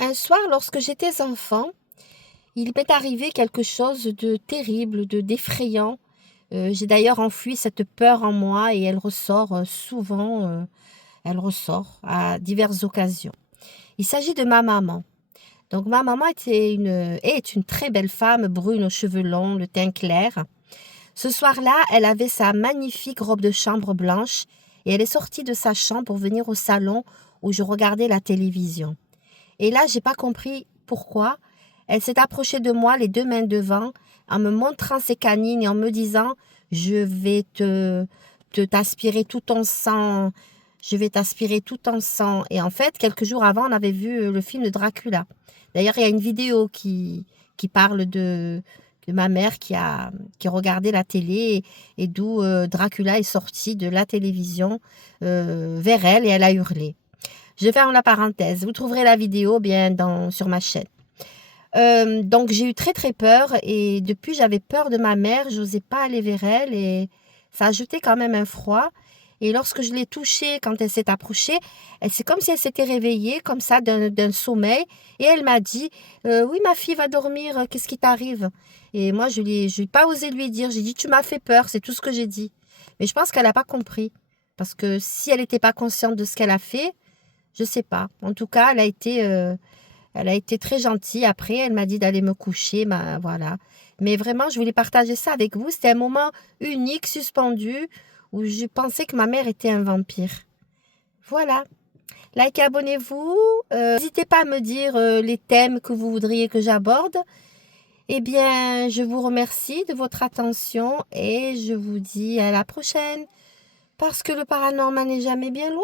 Un soir, lorsque j'étais enfant, il m'est arrivé quelque chose de terrible, d'effrayant. J'ai d'ailleurs enfoui cette peur en moi et elle ressort souvent, elle ressort à diverses occasions. Il s'agit de ma maman. Donc ma maman est une très belle femme, brune aux cheveux longs, le teint clair. Ce soir-là, elle avait sa magnifique robe de chambre blanche et elle est sortie de sa chambre pour venir au salon où je regardais la télévision. Et là, j'ai pas compris pourquoi. Elle s'est approchée de moi, les deux mains devant, en me montrant ses canines et en me disant, je vais t'aspirer tout ton sang. Je vais t'aspirer tout ton sang. Et en fait, quelques jours avant, on avait vu le film de Dracula. D'ailleurs, il y a une vidéo qui parle de ma mère qui regardait la télé et d'où Dracula est sorti de la télévision vers elle et elle a hurlé. Je ferme la parenthèse. Vous trouverez la vidéo bien sur ma chaîne. Donc j'ai eu très très peur et depuis j'avais peur de ma mère, je n'osais pas aller vers elle et ça a jeté quand même un froid. Et lorsque je l'ai touchée, quand elle s'est approchée, c'est comme si elle s'était réveillée comme ça d'un sommeil et elle m'a dit oui ma fille va dormir, qu'est-ce qui t'arrive? Et moi je n'ai pas osé lui dire, j'ai dit tu m'as fait peur, c'est tout ce que j'ai dit. Mais je pense qu'elle n'a pas compris parce que si elle n'était pas consciente de ce qu'elle a fait, je sais pas. En tout cas, elle a été très gentille. Après, elle m'a dit d'aller me coucher. Voilà. Mais vraiment, je voulais partager ça avec vous. C'était un moment unique, suspendu, où je pensais que ma mère était un vampire. Voilà. Likez, abonnez-vous. N'hésitez pas à me dire les thèmes que vous voudriez que j'aborde. Eh bien, je vous remercie de votre attention et je vous dis à la prochaine. Parce que le paranormal n'est jamais bien loin.